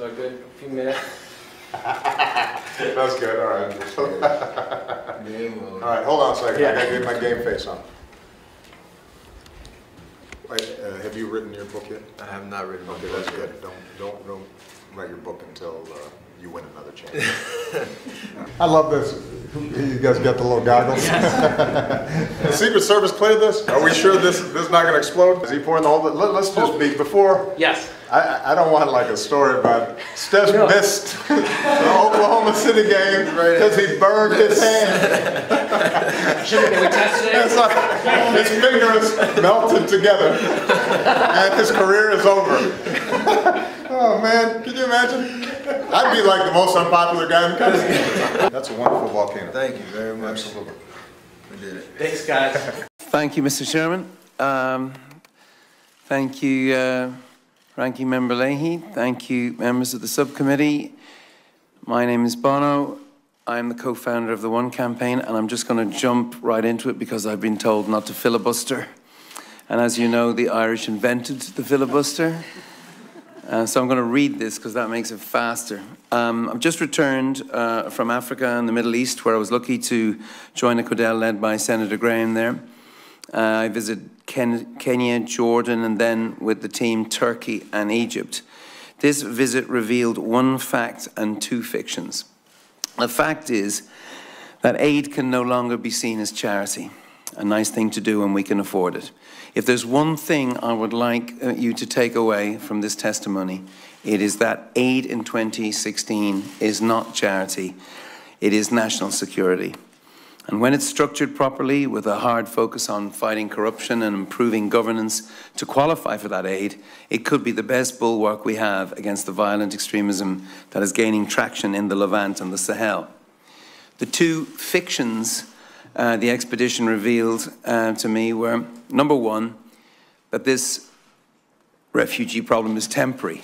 So good. A few minutes. That's good. All right. All right. Hold on a second. Yeah. I gotta get my game face on. Wait, have you written your book yet? I have not written my book. Okay, that's good. Don't write your book until you win another chance. I love this. You guys got the little goggles? The Secret Service cleared this? Are we sure this is not going to explode? Is he pouring the whole... Let's just be before... Yes. I don't want like a story about Steph missed the Oklahoma City game because he burned his hand. Can we test it? It's like his fingers melted together and his career is over. Oh man, can you imagine? I'd be like the most unpopular guy in the country. That's a wonderful volcano. Thank you very much. Absolutely. We did it. Thanks, guys. Thank you, Mr. Chairman. Thank you, Ranking Member Leahy. Thank you, members of the subcommittee. My name is Bono. I'm the co-founder of the One campaign, and I'm just going to jump right into it because I've been told not to filibuster. And as you know, the Irish invented the filibuster. So I'm going to read this because that makes it faster. I've just returned from Africa and the Middle East, where I was lucky to join a Codel led by Senator Graham there. I visited Kenya, Jordan, and then with the team, Turkey and Egypt. This visit revealed one fact and two fictions. The fact is that aid can no longer be seen as charity, a nice thing to do when we can afford it. If there's one thing I would like you to take away from this testimony, it is that aid in 2016 is not charity, it is national security. And when it's structured properly with a hard focus on fighting corruption and improving governance to qualify for that aid, it could be the best bulwark we have against the violent extremism that is gaining traction in the Levant and the Sahel. The two fictions the expedition revealed to me were, number one, that this refugee problem is temporary.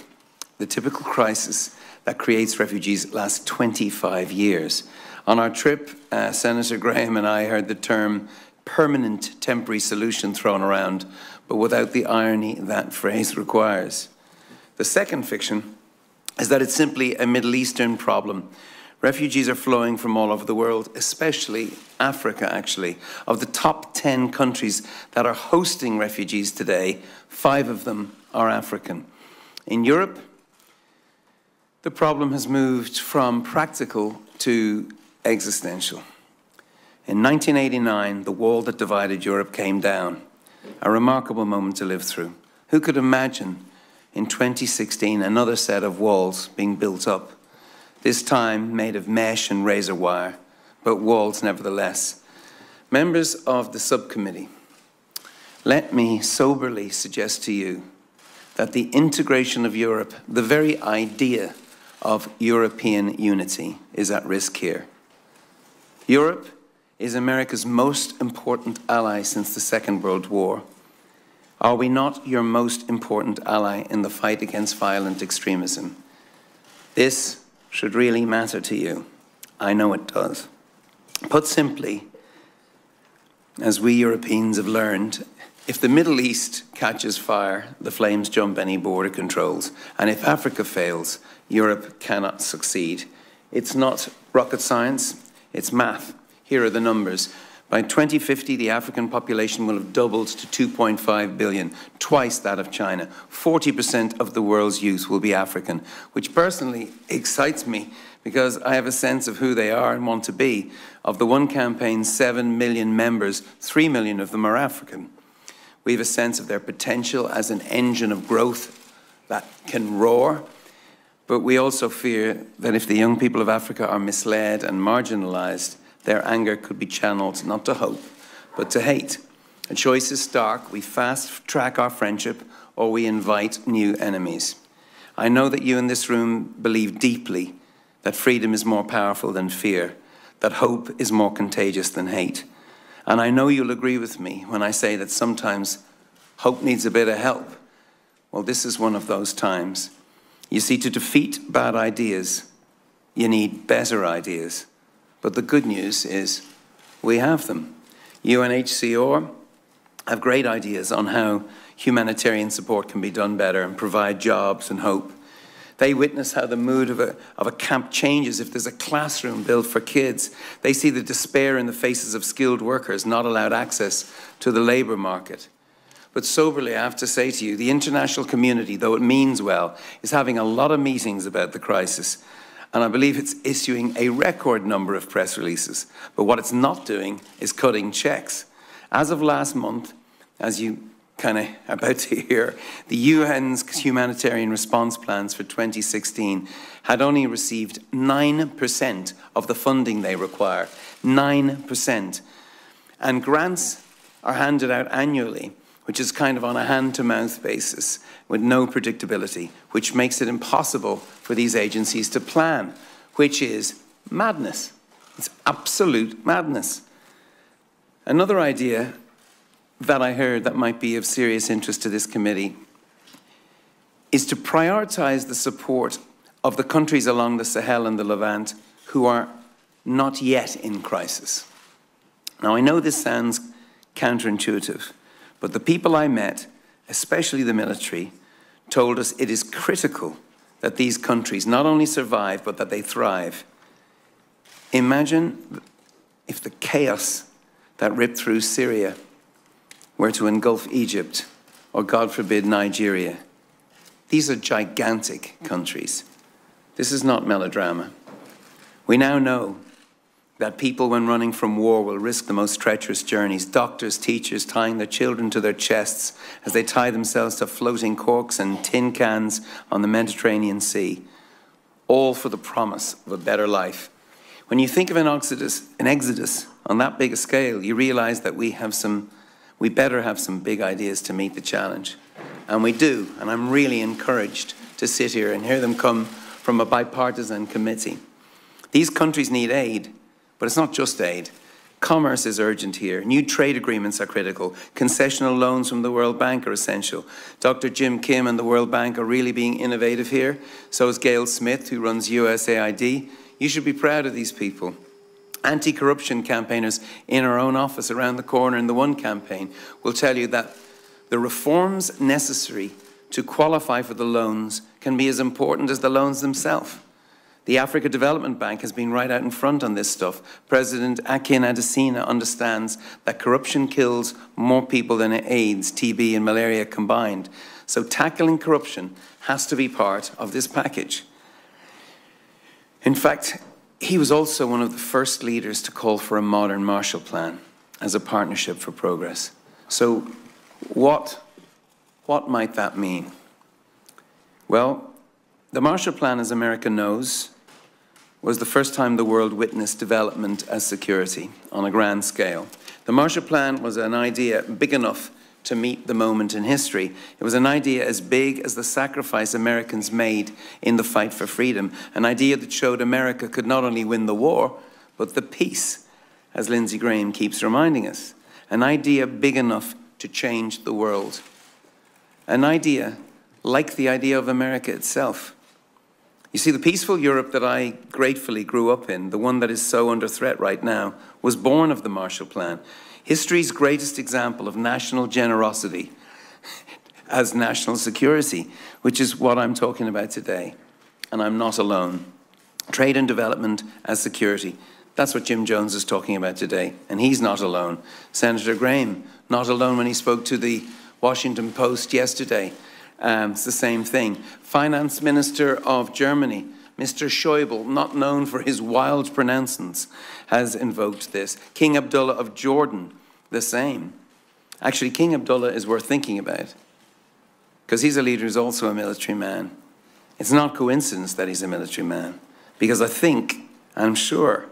The typical crisis that creates refugees lasts 25 years. On our trip, Senator Graham and I heard the term permanent temporary solution thrown around, but without the irony that phrase requires. The second fiction is that it's simply a Middle Eastern problem. Refugees are flowing from all over the world, especially Africa, actually. Of the top 10 countries that are hosting refugees today, 5 of them are African. In Europe, the problem has moved from practical to existential. In 1989, the wall that divided Europe came down, a remarkable moment to live through. Who could imagine in 2016 another set of walls being built up? This time made of mesh and razor wire, but walls nevertheless. Members of the subcommittee, let me soberly suggest to you that the integration of Europe, the very idea of European unity, is at risk here. Europe is America's most important ally since the Second World War. Are we not your most important ally in the fight against violent extremism? This should really matter to you. I know it does. Put simply, as we Europeans have learned, if the Middle East catches fire, the flames jump any border controls. And if Africa fails, Europe cannot succeed. It's not rocket science, it's math. Here are the numbers. By 2050, the African population will have doubled to 2.5 billion, twice that of China. 40% of the world's youth will be African, which personally excites me because I have a sense of who they are and want to be. Of the One campaign's 7 million members, 3 million of them are African. We have a sense of their potential as an engine of growth that can roar, but we also fear that if the young people of Africa are misled and marginalized, their anger could be channeled not to hope, but to hate. A choice is stark. We fast-track our friendship, or we invite new enemies. I know that you in this room believe deeply that freedom is more powerful than fear, that hope is more contagious than hate. And I know you'll agree with me when I say that sometimes hope needs a bit of help. Well, this is one of those times. You see, to defeat bad ideas, you need better ideas. But the good news is we have them. UNHCR have great ideas on how humanitarian support can be done better and provide jobs and hope. They witness how the mood of a camp changes if there's a classroom built for kids. They see the despair in the faces of skilled workers not allowed access to the labour market. But soberly, I have to say to you, the international community, though it means well, is having a lot of meetings about the crisis. And I believe it's issuing a record number of press releases. But what it's not doing is cutting checks. As of last month, as you kind of about to hear, the UN's humanitarian response plans for 2016 had only received 9% of the funding they require. 9%. And grants are handed out annually, which is kind of on a hand-to-mouth basis with no predictability, which makes it impossible for these agencies to plan, which is madness. It's absolute madness. Another idea that I heard that might be of serious interest to this committee is to prioritize the support of the countries along the Sahel and the Levant who are not yet in crisis. Now, I know this sounds counterintuitive, but the people I met, especially the military, told us it is critical that these countries not only survive, but that they thrive. Imagine if the chaos that ripped through Syria were to engulf Egypt, or God forbid, Nigeria. These are gigantic countries. This is not melodrama. We now know that people, when running from war, will risk the most treacherous journeys. Doctors, teachers tying their children to their chests as they tie themselves to floating corks and tin cans on the Mediterranean Sea, all for the promise of a better life. When you think of an exodus on that big a scale, you realize that we better have some big ideas to meet the challenge. And we do, and I'm really encouraged to sit here and hear them come from a bipartisan committee. These countries need aid, but it's not just aid. Commerce is urgent here. New trade agreements are critical. Concessional loans from the World Bank are essential. Dr. Jim Kim and the World Bank are really being innovative here. So is Gail Smith, who runs USAID. You should be proud of these people. Anti-corruption campaigners in our own office around the corner in the One campaign will tell you that the reforms necessary to qualify for the loans can be as important as the loans themselves. The Africa Development Bank has been right out in front on this stuff. President Akin Adesina understands that corruption kills more people than AIDS, TB and malaria combined. So tackling corruption has to be part of this package. In fact, he was also one of the first leaders to call for a modern Marshall Plan as a partnership for progress. So what might that mean? Well, the Marshall Plan, as America knows, was the first time the world witnessed development as security on a grand scale. The Marshall Plan was an idea big enough to meet the moment in history. It was an idea as big as the sacrifice Americans made in the fight for freedom, an idea that showed America could not only win the war, but the peace, as Lindsey Graham keeps reminding us. An idea big enough to change the world. An idea like the idea of America itself. You see, the peaceful Europe that I gratefully grew up in, the one that is so under threat right now, was born of the Marshall Plan. History's greatest example of national generosity as national security, which is what I'm talking about today. And I'm not alone. Trade and development as security. That's what Jim Jones is talking about today, and he's not alone. Senator Graham, not alone when he spoke to the Washington Post yesterday. It's the same thing. Finance Minister of Germany, Mr. Schäuble, not known for his wild pronouncements, has invoked this. King Abdullah of Jordan, the same. Actually, King Abdullah is worth thinking about, because he's a leader who's also a military man. It's not coincidence that he's a military man, because I think, I'm sure,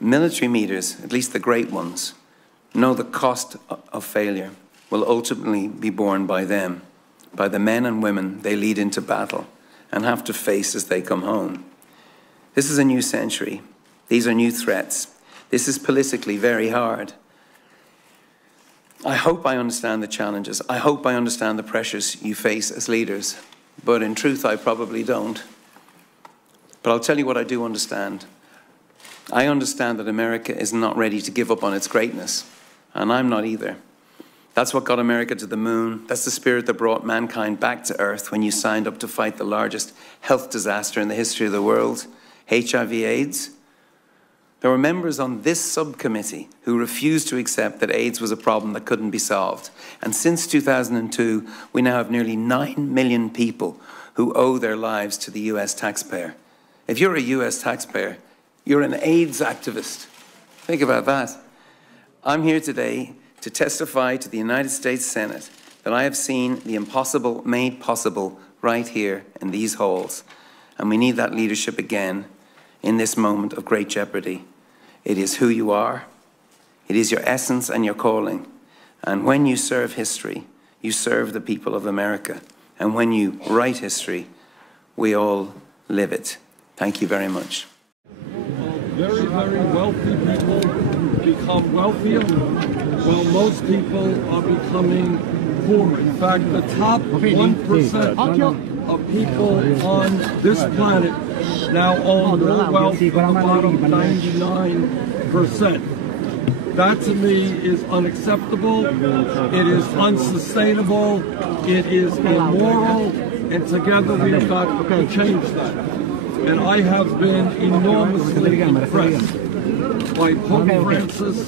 military leaders, at least the great ones, know the cost of failure will ultimately be borne by them, by the men and women they lead into battle and have to face as they come home. This is a new century. These are new threats. This is politically very hard. I hope I understand the challenges. I hope I understand the pressures you face as leaders. But in truth, I probably don't. But I'll tell you what I do understand. I understand that America is not ready to give up on its greatness. And I'm not either. That's what got America to the moon. That's the spirit that brought mankind back to Earth when you signed up to fight the largest health disaster in the history of the world, HIV/AIDS. There were members on this subcommittee who refused to accept that AIDS was a problem that couldn't be solved. And since 2002, we now have nearly 9 million people who owe their lives to the US taxpayer. If you're a US taxpayer, you're an AIDS activist. Think about that. I'm here today to testify to the United States Senate that I have seen the impossible made possible right here in these halls. And we need that leadership again in this moment of great jeopardy. It is who you are. It is your essence and your calling. And when you serve history, you serve the people of America. And when you write history, we all live it. Thank you very much. Very, very wealthy people become wealthier, while most people are becoming poorer. In fact, the top 1% of people on this planet now own more wealth than the bottom 99%. That to me is unacceptable, it is unsustainable, it is immoral, and together we have got to change that. And I have been enormously impressed by Pope Francis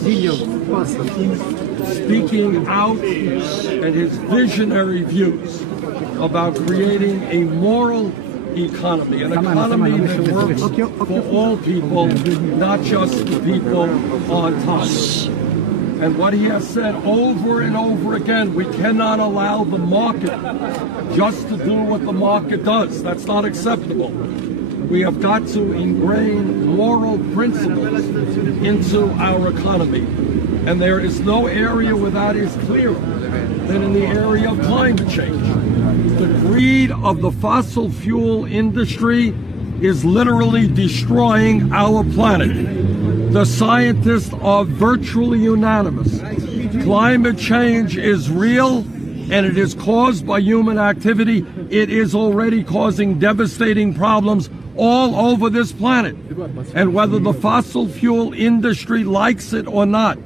speaking out and his visionary views about creating a moral economy, an economy that works for all people, not just the people on top. And what he has said over and over again, we cannot allow the market just to do what the market does. That's not acceptable. We have got to ingrain moral principles into our economy. And there is no area where that is clearer than in the area of climate change. The greed of the fossil fuel industry is literally destroying our planet. The scientists are virtually unanimous. Climate change is real and it is caused by human activity. It is already causing devastating problems all over this planet. And whether the fossil fuel industry likes it or not,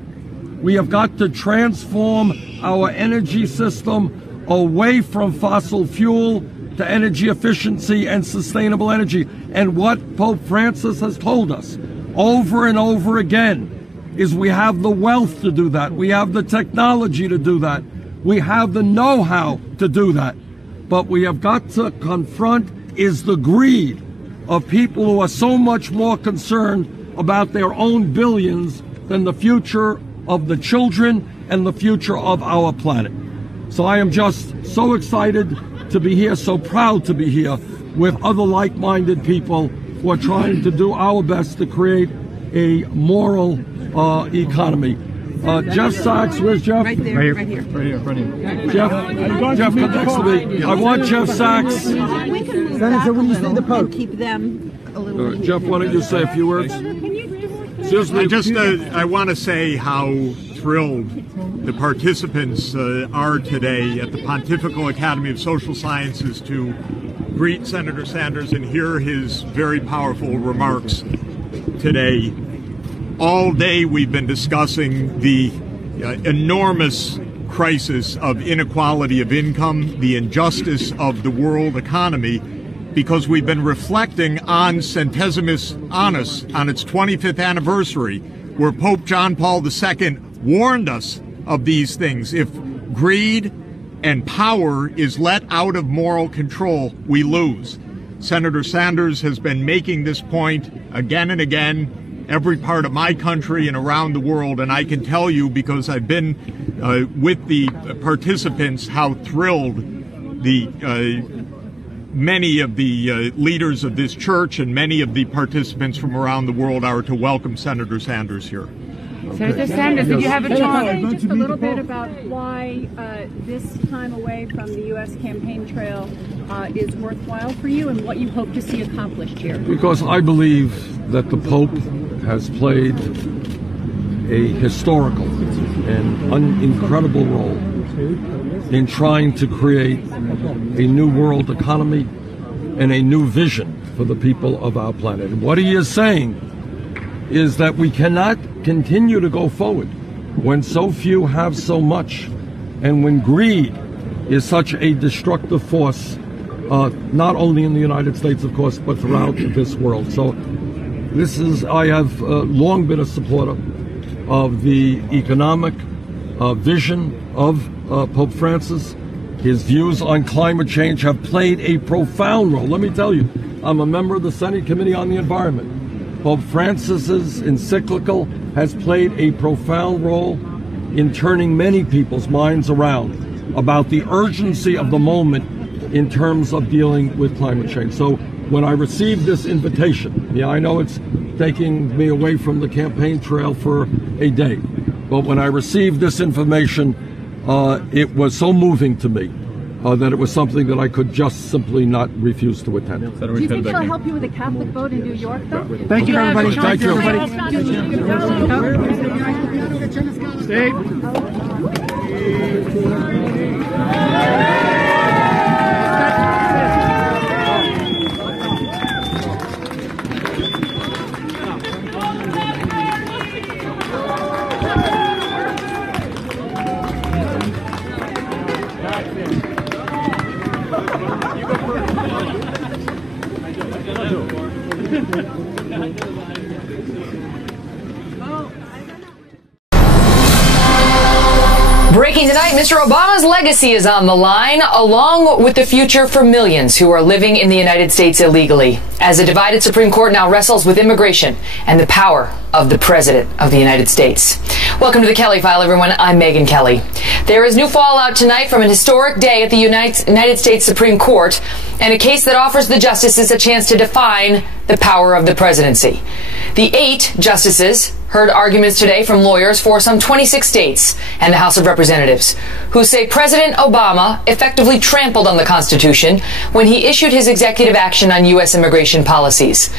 we have got to transform our energy system away from fossil fuel to energy efficiency and sustainable energy. And what Pope Francis has told us over and over again is we have the wealth to do that. We have the technology to do that. We have the know-how to do that. But we have got to confront is the greed of people who are so much more concerned about their own billions than the future of the children and the future of our planet. So I am just so excited to be here, so proud to be here with other like-minded people who are trying to do our best to create a moral economy. Jeff Sachs, where's Jeff? Right there, right here. Jeff, come next to me. I want Jeff Sachs. We can move back a little and keep them a little. Jeff, why don't you say a few words? I want to say how thrilled the participants are today at the Pontifical Academy of Social Sciences to greet Senator Sanders and hear his very powerful remarks today. All day we've been discussing the enormous crisis of inequality of income, the injustice of the world economy, because we've been reflecting on Centesimus Annus, on its 25th anniversary, where Pope John Paul II warned us of these things. If greed and power is let out of moral control, we lose. Senator Sanders has been making this point again and again, every part of my country and around the world, and I can tell you, because I've been with the participants, how thrilled the many of the leaders of this church and many of the participants from around the world are to welcome Senator Sanders here. Senator Sanders, did you have a talk? Just a little bit about why this time away from the U.S. campaign trail is worthwhile for you and what you hope to see accomplished here. Because I believe that the Pope has played a historical and incredible role in trying to create a new world economy and a new vision for the people of our planet. And what he is saying is that we cannot continue to go forward when so few have so much And when greed is such a destructive force, not only in the United States, of course, but throughout this world. So I have long been a supporter of the economic vision of Pope Francis. His views on climate change have played a profound role. Let me tell you, I'm a member of the Senate Committee on the Environment. Pope Francis's encyclical has played a profound role in turning many people's minds around about the urgency of the moment in terms of dealing with climate change. So when I received this invitation, yeah, I know it's taking me away from the campaign trail for a day, but when I received this information, it was so moving to me that it was something that I could just simply not refuse to attend. Do you think it'll help you with the Catholic vote in New York, though? Thank you, everybody. Thank you, Breaking tonight, Mr. Obama's legacy is on the line, along with the future for millions who are living in the United States illegally, as a divided Supreme Court now wrestles with immigration and the power of the President of the United States. Welcome to the Kelly File, everyone. I'm Megyn Kelly. There is new fallout tonight from an historic day at the United States Supreme Court and a case that offers the justices a chance to define the power of the presidency. The 8 justices heard arguments today from lawyers for some 26 states and the House of Representatives, who say President Obama effectively trampled on the Constitution when he issued his executive action on U.S. immigration policies.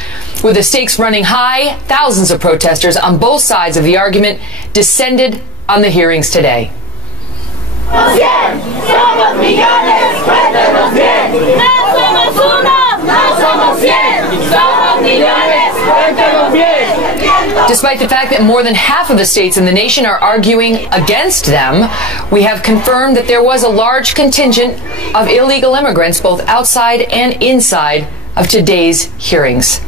With the stakes running high, thousands of protesters on both sides of the argument descended on the hearings today. Despite the fact that more than half of the states in the nation are arguing against them, we have confirmed that there was a large contingent of illegal immigrants both outside and inside of today's hearings.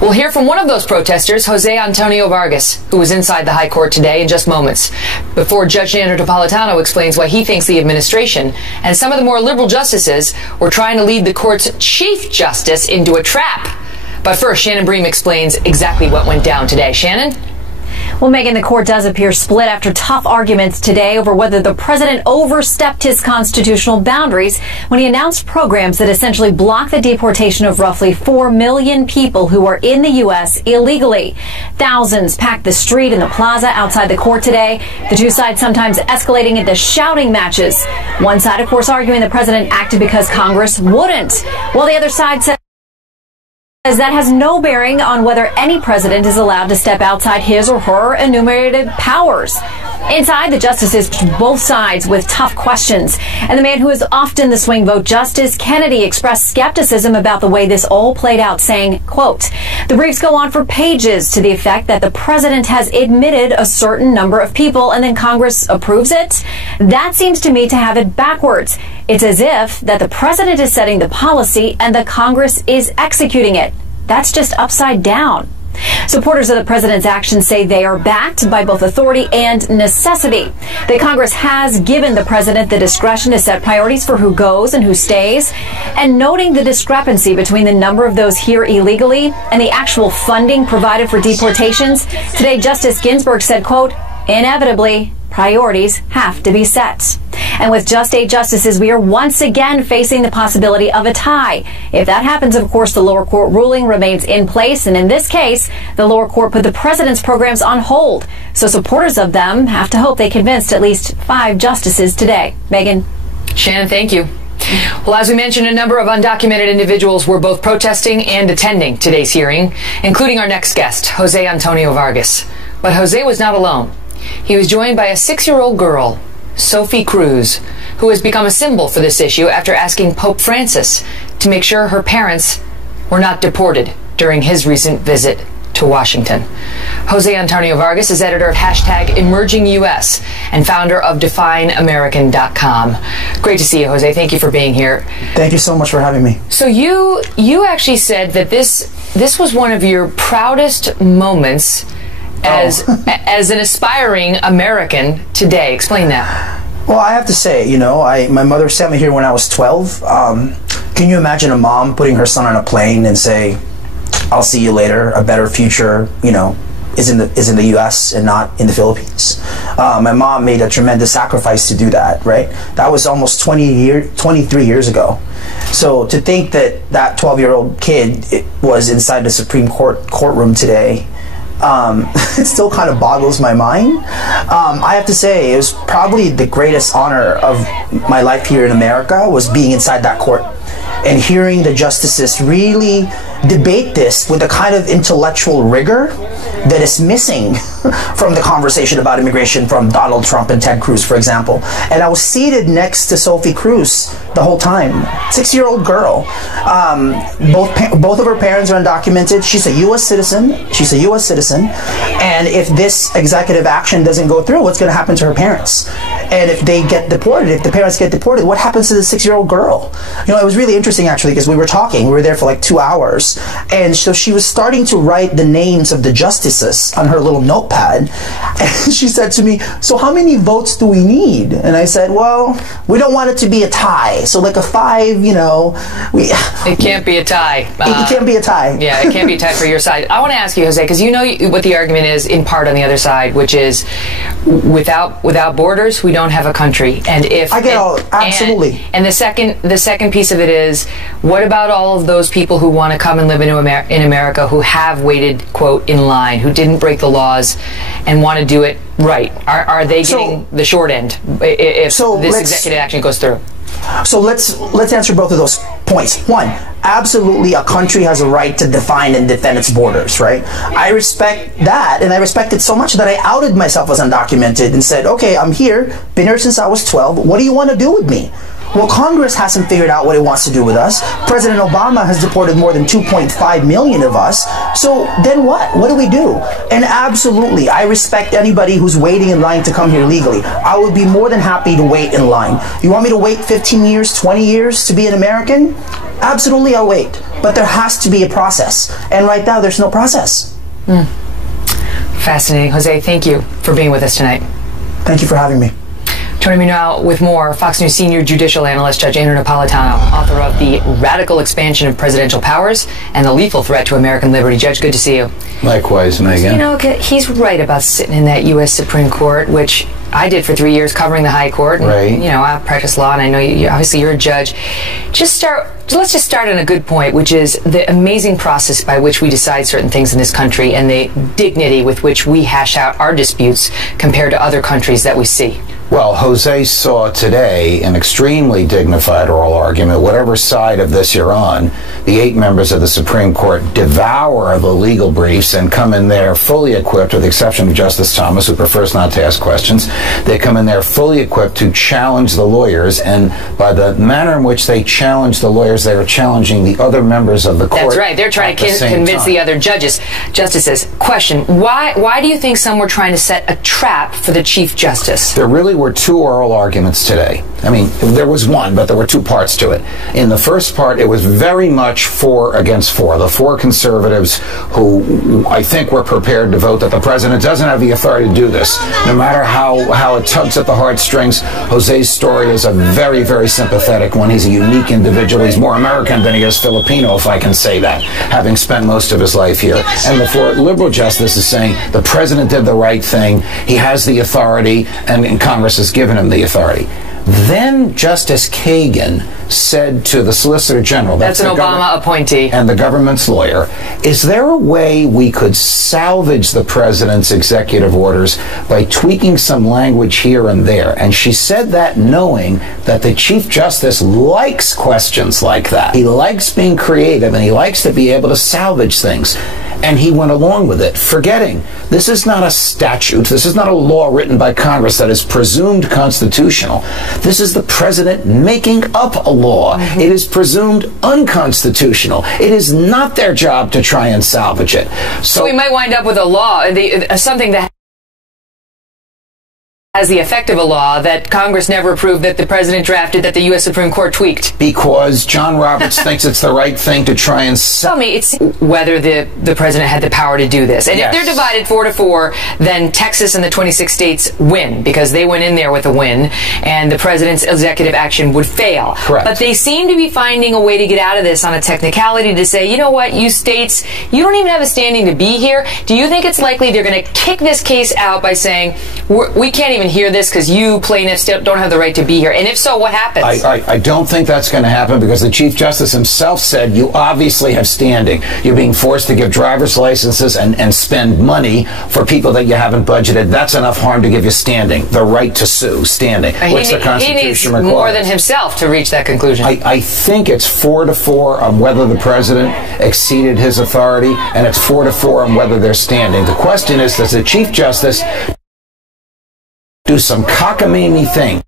We'll hear from one of those protesters, Jose Antonio Vargas, who was inside the High Court today in just moments, before Judge Nando Napolitano explains why he thinks the administration and some of the more liberal justices were trying to lead the court's Chief Justice into a trap. But first, Shannon Bream explains exactly what went down today. Shannon? Well, Megyn, the court does appear split after tough arguments today over whether the president overstepped his constitutional boundaries when he announced programs that essentially block the deportation of roughly 4 million people who are in the U.S. illegally. Thousands packed the street and the plaza outside the court today, the two sides sometimes escalating into shouting matches. One side, of course, arguing the president acted because Congress wouldn't, while the other side said that has no bearing on whether any president is allowed to step outside his or her enumerated powers. Inside, the justices both sides with tough questions. And the man who is often the swing vote, Justice Kennedy, expressed skepticism about the way this all played out, saying, quote, the briefs go on for pages to the effect that the president has admitted a certain number of people and then Congress approves it. That seems to me to have it backwards. It's as if that the president is setting the policy and the Congress is executing it. That's just upside down. Supporters of the president's actions say they are backed by both authority and necessity. That Congress has given the president the discretion to set priorities for who goes and who stays. And noting the discrepancy between the number of those here illegally and the actual funding provided for deportations, today Justice Ginsburg said, quote, inevitably, priorities have to be set. And with just 8 justices, we are once again facing the possibility of a tie. If that happens, of course, the lower court ruling remains in place. And in this case, the lower court put the president's programs on hold. So supporters of them have to hope they convinced at least 5 justices today. Megyn. Shannon, thank you. Well, as we mentioned, a number of undocumented individuals were both protesting and attending today's hearing, including our next guest, Jose Antonio Vargas. But Jose was not alone. He was joined by a 6-year-old girl, Sophie Cruz, who has become a symbol for this issue after asking Pope Francis to make sure her parents were not deported during his recent visit to Washington. Jose Antonio Vargas is editor of #EmergingUS and founder of DefineAmerican.com. Great to see you, Jose. Thank you for being here. Thank you so much for having me. So you actually said that this was one of your proudest moments as an aspiring American today. Explain that. Well, I have to say, you know, my mother sent me here when I was 12. Can you imagine a mom putting her son on a plane and say, "I'll see you later. A better future, you know, is in the U.S. and not in the Philippines." My mom made a tremendous sacrifice to do that. Right? That was almost 23 years ago. So to think that that 12-year-old kid was inside the Supreme Court courtroom today, it still kind of boggles my mind. I have to say, it was probably the greatest honor of my life here in America was being inside that court and hearing the justices really debate this with a kind of intellectual rigor that is missing from the conversation about immigration from Donald Trump and Ted Cruz, for example. And I was seated next to Sophie Cruz the whole time, 6-year-old girl. Both of her parents are undocumented. She's a U.S. citizen. And if this executive action doesn't go through, what's going to happen to her parents? And if they get deported, if the parents get deported, what happens to the 6-year-old girl? You know, it was really interesting actually because we were there for like 2 hours. And so she was starting to write the names of the justices on her little notepad. And she said to me, "So how many votes do we need?" And I said, "Well, we don't want it to be a tie. So like a 5, you know, It can't be a tie. It can't be a tie." Yeah, it can't be a tie for your side. I want to ask you, Jose, because you know what the argument is in part on the other side, which is without borders, we don't have a country. And if I get all absolutely. And the second piece of it is, what about all of those people who want to come and live in America who have waited, quote, in line, who didn't break the laws and want to do it right? Are they getting the short end if this executive action goes through? So let's answer both of those points. One, absolutely a country has a right to define and defend its borders, right? I respect that, and I respect it so much that I outed myself as undocumented and said, "Okay, I'm here, been here since I was 12, what do you want to do with me?" Well, Congress hasn't figured out what it wants to do with us. President Obama has deported more than 2.5 million of us. So then what? What do we do? And absolutely, I respect anybody who's waiting in line to come here legally. I would be more than happy to wait in line. You want me to wait 15 years, 20 years to be an American? Absolutely, I'll wait. But there has to be a process. And right now, there's no process. Fascinating. Jose, thank you for being with us tonight. Thank you for having me. Joining me now with more, Fox News senior judicial analyst Judge Andrew Napolitano, author of The Radical Expansion of Presidential Powers and the Lethal Threat to American Liberty. Judge, good to see you. Likewise, Megan. You know, he's right about sitting in that U.S. Supreme Court, which I did for 3 years covering the High Court. And, right. You know, I practice law, and I know obviously you're a judge. Let's just start on a good point, which is the amazing process by which we decide certain things in this country and the dignity with which we hash out our disputes compared to other countries that we see. Well, Jose saw today an extremely dignified oral argument, whatever side of this you're on. The 8 members of the Supreme Court devour the legal briefs and come in there fully equipped, with the exception of Justice Thomas, who prefers not to ask questions. They come in there fully equipped to challenge the lawyers, and by the manner in which they challenge the lawyers, they are challenging the other members of the court. That's right. They're trying to convince the other justices. Question, why do you think some were trying to set a trap for the Chief Justice? There really were 2 oral arguments today. I mean, there was one, but there were 2 parts to it. In the first part, it was very much 4 against 4. The 4 conservatives who I think were prepared to vote that the president doesn't have the authority to do this. No matter how it tugs at the heartstrings, Jose's story is a very, very sympathetic one. He's a unique individual. He's more American than he is Filipino, if I can say that, having spent most of his life here. And the 4 liberal justices saying the president did the right thing. He has the authority, and Congress has given him the authority. Then Justice Kagan said to the Solicitor General, that's an Obama appointee, and the government's lawyer, is there a way we could salvage the president's executive orders by tweaking some language here and there? And she said that knowing that the Chief Justice likes questions like that. He likes being creative, and he likes to be able to salvage things. And he went along with it, forgetting this is not a statute, this is not a law written by Congress that is presumed constitutional. This is the president making up a law. It is presumed unconstitutional. It is not their job to try and salvage it. So we might wind up with a law, something that has the effect of a law that Congress never approved, that the president drafted, that the U.S. Supreme Court tweaked. Because John Roberts thinks it's the right thing to try and tell me, it's whether the president had the power to do this. And if they're divided 4-4, then Texas and the 26 states win, because they went in there with a win, and the president's executive action would fail. Correct. But they seem to be finding a way to get out of this on a technicality to say, you know what, you states, you don't even have a standing to be here. Do you think it's likely they're going to kick this case out by saying, we can't even hear this because you plaintiffs don't have the right to be here? And if so, what happens? I don't think that's going to happen, because the Chief Justice himself said you obviously have standing. You're being forced to give driver's licenses and spend money for people that you haven't budgeted. That's enough harm to give you standing, the right to sue, standing, which the Constitution requires. He needs more than himself to reach that conclusion. I think it's 4-4 on whether the president exceeded his authority, and it's 4-4 on whether they're standing. The question is, does the Chief Justice do some cockamamie thing,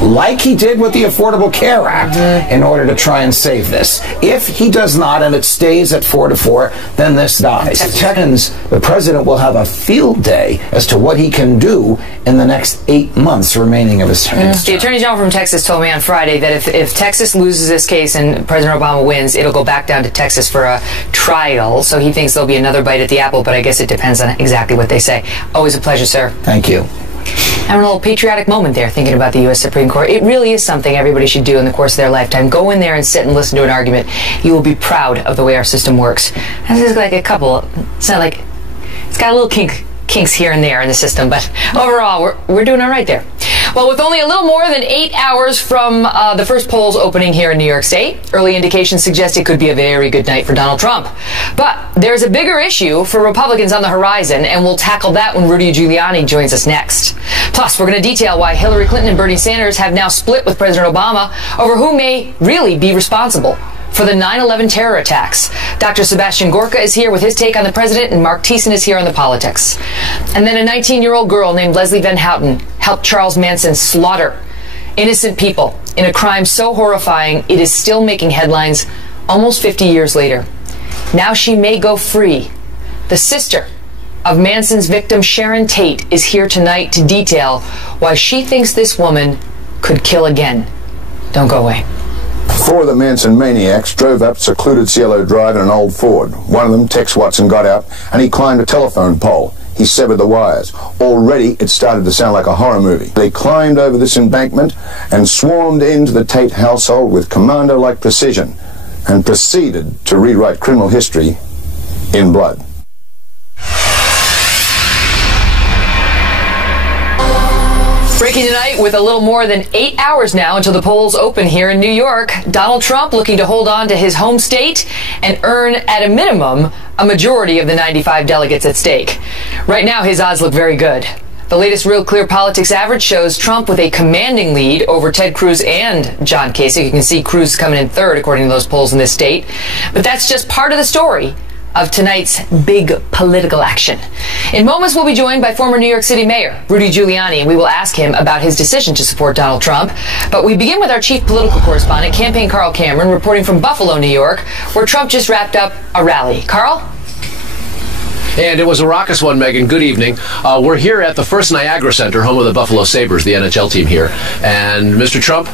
like he did with the Affordable Care Act, in order to try and save this? If he does not, and it stays at 4-4, then this dies. The president will have a field day as to what he can do in the next 8 months remaining of his term. The Attorney General from Texas told me on Friday that if Texas loses this case and President Obama wins, it'll go back down to Texas for a trial. So he thinks there'll be another bite at the apple, but I guess it depends on exactly what they say. Always a pleasure, sir. Thank you. Having a little patriotic moment there, thinking about the U.S. Supreme Court. It really is something everybody should do in the course of their lifetime. Go in there and sit and listen to an argument. You will be proud of the way our system works. This is like a couple. It's not like it's got a little kinks here and there in the system, but overall, we're doing all right there. Well, with only a little more than 8 hours from the first polls opening here in New York State, early indications suggest it could be a very good night for Donald Trump. But there's a bigger issue for Republicans on the horizon, and we'll tackle that when Rudy Giuliani joins us next. Plus, we're going to detail why Hillary Clinton and Bernie Sanders have now split with President Obama over who may really be responsible for the 9/11 terror attacks. Dr. Sebastian Gorka is here with his take on the president, and Mark Thiessen is here on the politics. And then a 19-year-old girl named Leslie Van Houten helped Charles Manson slaughter innocent people in a crime so horrifying it is still making headlines almost 50 years later. Now she may go free. The sister of Manson's victim, Sharon Tate, is here tonight to detail why she thinks this woman could kill again. Don't go away. Four of the Manson maniacs drove up secluded Cielo Drive in an old Ford. One of them, Tex Watson, got out and he climbed a telephone pole. He severed the wires. Already it started to sound like a horror movie. They climbed over this embankment and swarmed into the Tate household with commando-like precision and proceeded to rewrite criminal history in blood. Breaking tonight with a little more than 8 hours now until the polls open here in New York. Donald Trump looking to hold on to his home state and earn, at a minimum, a majority of the 95 delegates at stake. Right now, his odds look very good. The latest Real Clear Politics average shows Trump with a commanding lead over Ted Cruz and John Kasich. You can see Cruz coming in third, according to those polls in this state. But that's just part of the story of tonight's big political action. In moments, we'll be joined by former New York City Mayor Rudy Giuliani, and we will ask him about his decision to support Donald Trump. But we begin with our chief political correspondent, Campaign Carl Cameron, reporting from Buffalo, New York, where Trump just wrapped up a rally. Carl? And it was a raucous one, Megan. Good evening. We're here at the First Niagara Center, home of the Buffalo Sabres, the NHL team here. And Mr. Trump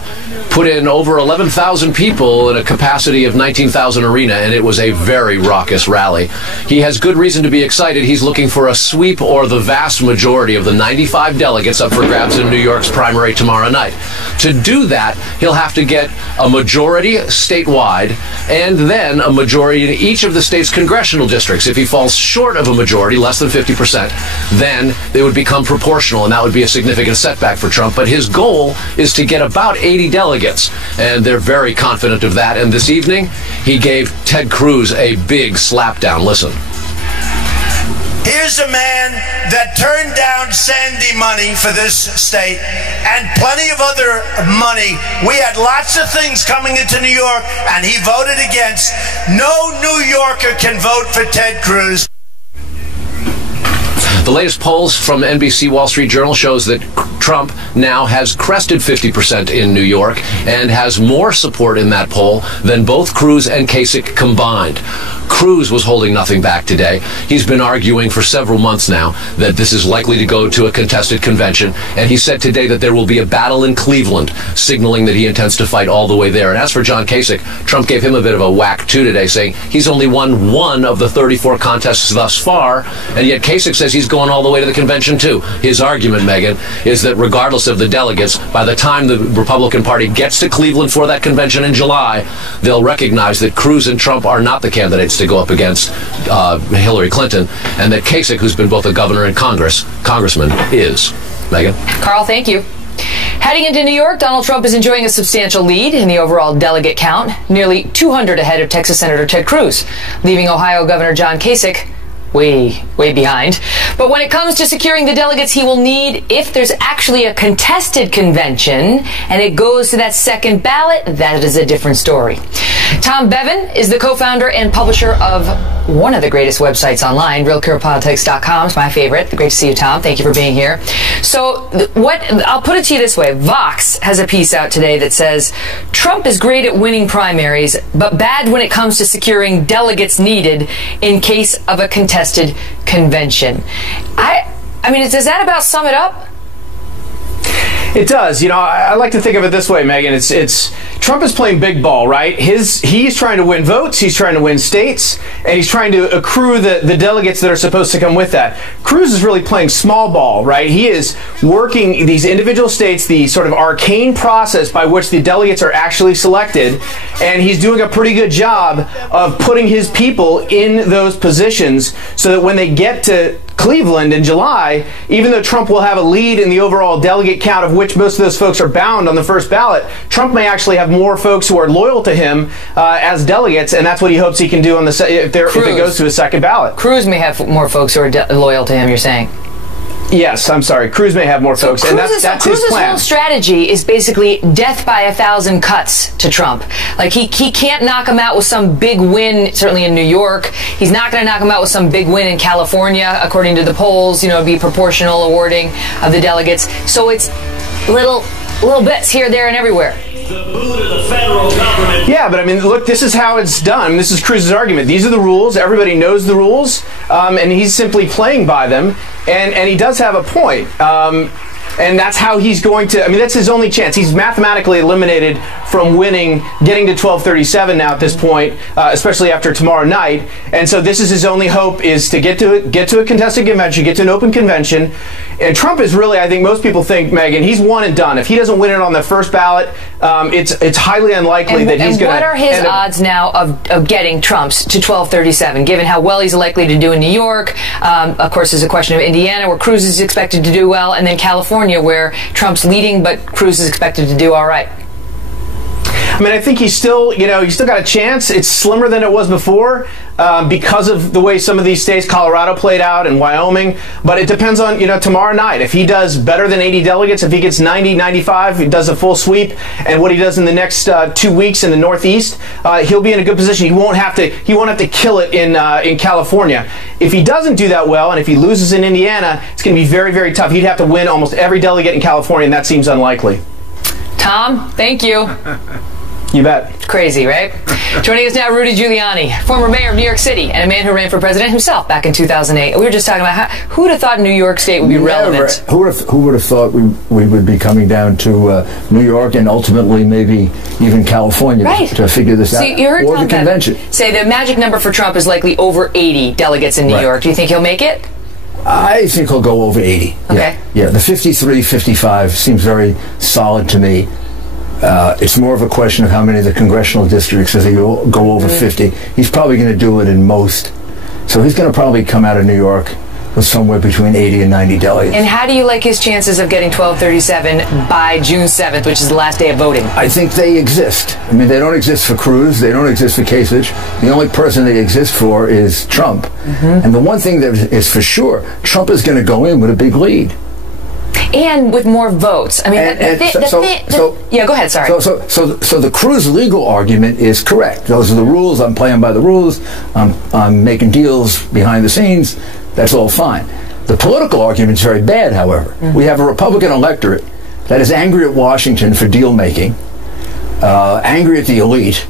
put in over 11,000 people in a capacity of 19,000 arena, and it was a very raucous rally. He has good reason to be excited. He's looking for a sweep or the vast majority of the 95 delegates up for grabs in New York's primary tomorrow night. To do that, he'll have to get a majority statewide and then a majority in each of the state's congressional districts. If he falls short of a majority, less than 50%, then they would become proportional, and that would be a significant setback for Trump. But his goal is to get about 80 delegates, and they're very confident of that. And this evening, he gave Ted Cruz a big slapdown. Listen. Here's a man that turned down Sandy money for this state and plenty of other money. We had lots of things coming into New York, and he voted against. No New Yorker can vote for Ted Cruz. The latest polls from NBC Wall Street Journal shows that Trump now has crested 50% in New York and has more support in that poll than both Cruz and Kasich combined. Cruz was holding nothing back today. He's been arguing for several months now that this is likely to go to a contested convention, and he said today that there will be a battle in Cleveland, signaling that he intends to fight all the way there. And as for John Kasich, Trump gave him a bit of a whack too today, saying he's only won one of the 34 contests thus far, and yet Kasich says he's going all the way to the convention too. His argument, Megan, is that regardless of the delegates, by the time the Republican Party gets to Cleveland for that convention in July, they'll recognize that Cruz and Trump are not the candidates to go up against Hillary Clinton, and that Kasich, who's been both a governor and congressman, is. Megan? Carl, thank you. Heading into New York, Donald Trump is enjoying a substantial lead in the overall delegate count, nearly 200 ahead of Texas Senator Ted Cruz, leaving Ohio Governor John Kasich way behind. But when it comes to securing the delegates he will need, if there's actually a contested convention and it goes to that second ballot, that is a different story. Tom Bevan is the co-founder and publisher of one of the greatest websites online, realcarepolitics.com. It's my favorite. Great to see you, Tom. Thank you for being here. So I'll put it to you this way. Vox has a piece out today that says Trump is great at winning primaries, but bad when it comes to securing delegates needed in case of a contested convention. I mean, does that about sum it up? It does. You know, I like to think of it this way, Megan. It's Trump is playing big ball, right? He's trying to win votes, he's trying to win states, and he's trying to accrue the delegates that are supposed to come with that. Cruz is really playing small ball, right? He is working these individual states, the sort of arcane process by which the delegates are actually selected, and he's doing a pretty good job of putting his people in those positions so that when they get to Cleveland in July, even though Trump will have a lead in the overall delegate count, of which most of those folks are bound on the first ballot, Trump may actually have more folks who are loyal to him as delegates, and that's what he hopes he can do on the if it goes to a second ballot. Cruz may have more folks who are loyal to him, you're saying? Yes, I'm sorry. Cruz may have more folks, and that's his plan. Cruz's whole strategy is basically death by 1,000 cuts to Trump. Like, he can't knock him out with some big win, certainly in New York. He's not going to knock him out with some big win in California, according to the polls. You know, it'd be proportional awarding of the delegates. So it's little bits here, there, and everywhere. Yeah, but I mean, look, this is how it's done. This is Cruz's argument. These are the rules. Everybody knows the rules, and he's simply playing by them. And he does have a point. And that's how he's going to, I mean, that's his only chance. He's mathematically eliminated from winning, getting to 1237 now at this point, especially after tomorrow night. And so this is his only hope, is to get to a contested convention, get to an open convention. And Trump is really, I think most people think, Megan, he's one and done. If he doesn't win it on the first ballot, it's highly unlikely that he's going to. And what are his odds now of getting Trump's to 1237, given how well he's likely to do in New York? Of course, there's a question of Indiana, where Cruz is expected to do well, and then California, where Trump's leading, but Cruz is expected to do all right. I mean, I think he's still got a chance. It's slimmer than it was before because of the way some of these states, Colorado played out and Wyoming. But it depends on, tomorrow night. If he does better than 80 delegates, if he gets 90, 95, he does a full sweep, and what he does in the next 2 weeks in the Northeast, he'll be in a good position. He won't have to kill it in California. If he doesn't do that well, and if he loses in Indiana, it's going to be very, very tough. He'd have to win almost every delegate in California, and that seems unlikely. Tom, thank you. You bet. Crazy, right? Joining us now, Rudy Giuliani, former mayor of New York City and a man who ran for president himself back in 2008. We were just talking about who would have thought New York State would be relevant? Who would have thought we would be coming down to New York and ultimately maybe even California to figure this out? You heard or Tom the convention. Say the magic number for Trump is likely over 80 delegates in New York. Do you think he'll make it? I think he'll go over 80. Okay. Yeah, the 53, 55 seems very solid to me. It's more of a question of how many of the congressional districts, as he go over 50. He's probably going to do it in most. So he's going to probably come out of New York with somewhere between 80 and 90 delegates. And how do you like his chances of getting 1237 by June 7th, which is the last day of voting? I think they exist. I mean, they don't exist for Cruz. They don't exist for Kasich. The only person they exist for is Trump. And the one thing that is for sure, Trump is going to go in with a big lead. and with more votes. I mean, yeah, go ahead. Sorry. So the Cruz legal argument is correct. Those are the rules. I'm playing by the rules. I'm making deals behind the scenes. That's all fine. The political argument is very bad, however. We have a Republican electorate that is angry at Washington for deal making, angry at the elite,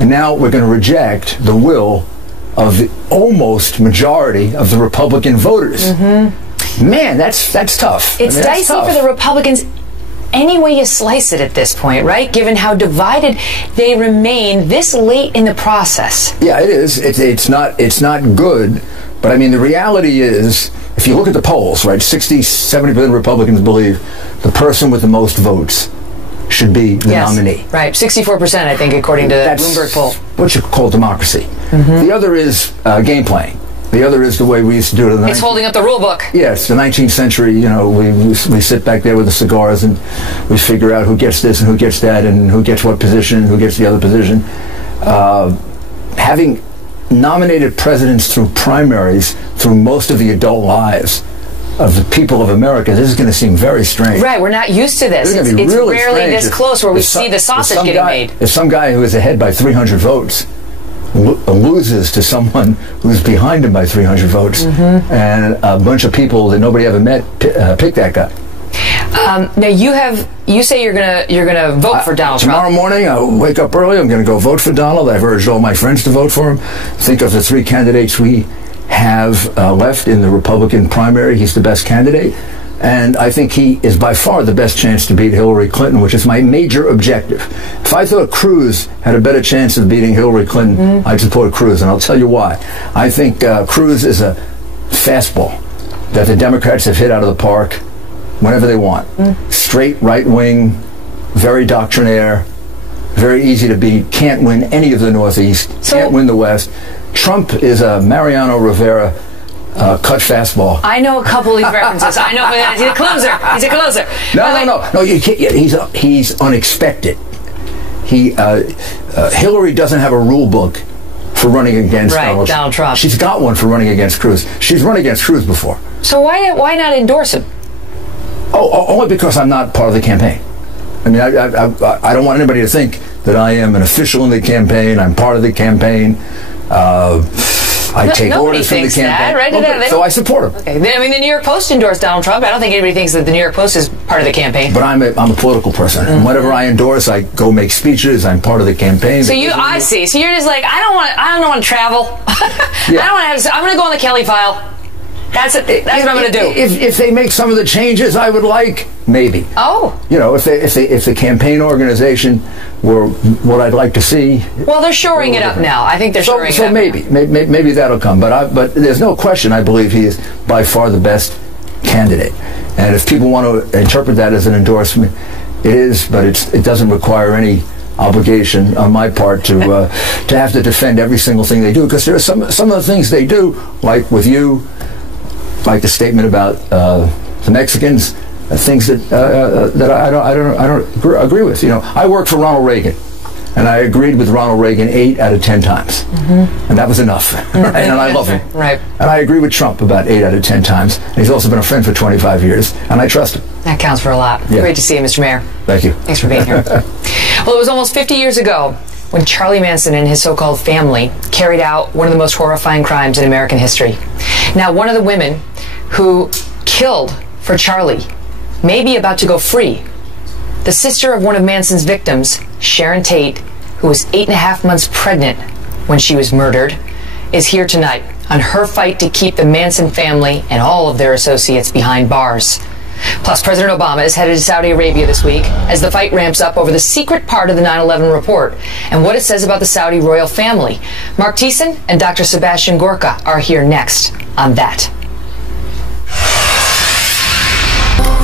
and now we're going to reject the will of the almost majority of the Republican voters. Man, that's tough. It's dicey for the Republicans any way you slice it at this point, right? Given how divided they remain this late in the process. Yeah, it is. It's not good. But I mean, the reality is, if you look at the polls, right, 60-70% of Republicans believe the person with the most votes should be the nominee. Right, 64%, I think, according to the Bloomberg poll. What you call democracy. The other is game playing. The other is the way we used to do it in the It's holding up the rule book. Yes, the 19th century, you know, we sit back there with the cigars and we figure out who gets this and who gets that and who gets what position and who gets the other position. Having nominated presidents through primaries through most of the adult lives of the people of America, this is going to seem very strange. Right, we're not used to this. It's really rarely strange this close where we see the sausage getting made. If some guy who is ahead by 300 votes loses to someone who's behind him by 300 votes, and a bunch of people that nobody ever met pick that guy. Now you say you're gonna vote for Donald Trump. Tomorrow morning I'll wake up early, I'm going to go vote for Donald. I've urged all my friends to vote for him. Think of the three candidates we have left in the Republican primary. He's the best candidate, and I think he is by far the best chance to beat Hillary Clinton, which is my major objective. If I thought Cruz had a better chance of beating Hillary Clinton, I'd support Cruz, and I'll tell you why. I think Cruz is a fastball that the Democrats have hit out of the park whenever they want. Straight right wing, very doctrinaire, very easy to beat, can't win any of the Northeast, can't win the West. Trump is a Mariano Rivera cut fastball. I know a couple of these references. I know he's a closer. He's a closer. No. You can't, he's unexpected. Hillary doesn't have a rule book for running against Donald Trump. She's got one for running against Cruz. She's run against Cruz before. So why not endorse him? Oh, only because I'm not part of the campaign. I mean, I don't want anybody to think that I am an official in the campaign. I'm part of the campaign. I take orders from the campaign. Right? So I support him. Okay. I mean, the New York Post endorsed Donald Trump. I don't think anybody thinks that the New York Post is part of the campaign. But I'm a political person. And whatever I endorse, I go make speeches. I'm part of the campaign. So I see. So you're just like, I don't want to travel. I don't want to I'm going to go on the Kelly file. That's what I'm going to do. If they make some of the changes I would like, maybe. Oh. You know, if the campaign organization were what I'd like to see. Well, they're shoring it up now. I think they're shoring it up. So maybe that'll come. But there's no question. I believe he is by far the best candidate. And if people want to interpret that as an endorsement, it is. But it doesn't require any obligation on my part to have to defend every single thing they do, because there are some of the things they do, like with you. Like the statement about the Mexicans, things that I don't agree with. You know, I worked for Ronald Reagan, and I agreed with Ronald Reagan 8 out of 10 times, and that was enough. Right? And I love him. Right. And I agree with Trump about 8 out of 10 times. And he's also been a friend for 25 years, and I trust him. That counts for a lot. Yeah. Great to see you, Mr. Mayor. Thank you. Thanks for being here. Well, it was almost 50 years ago when Charlie Manson and his so-called family carried out one of the most horrifying crimes in American history. Now, one of the women who killed for Charlie may be about to go free. The sister of one of Manson's victims, Sharon Tate, who was 8.5 months pregnant when she was murdered, is here tonight on her fight to keep the Manson family and all of their associates behind bars. Plus, President Obama is headed to Saudi Arabia this week as the fight ramps up over the secret part of the 9/11 report and what it says about the Saudi royal family. Mark Thiessen and Dr. Sebastian Gorka are here next on that.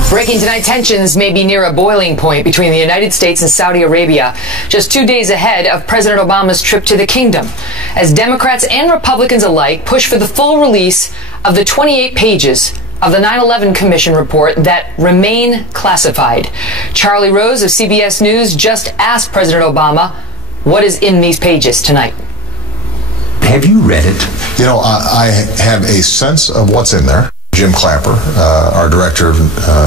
Breaking tonight, tensions may be near a boiling point between the United States and Saudi Arabia, just 2 days ahead of President Obama's trip to the kingdom, as Democrats and Republicans alike push for the full release of the 28 pages of the 9/11 Commission report that remain classified. Charlie Rose of CBS News just asked President Obama what is in these pages tonight. Have you read it? You know, I have a sense of what's in there. Jim Clapper, our Director of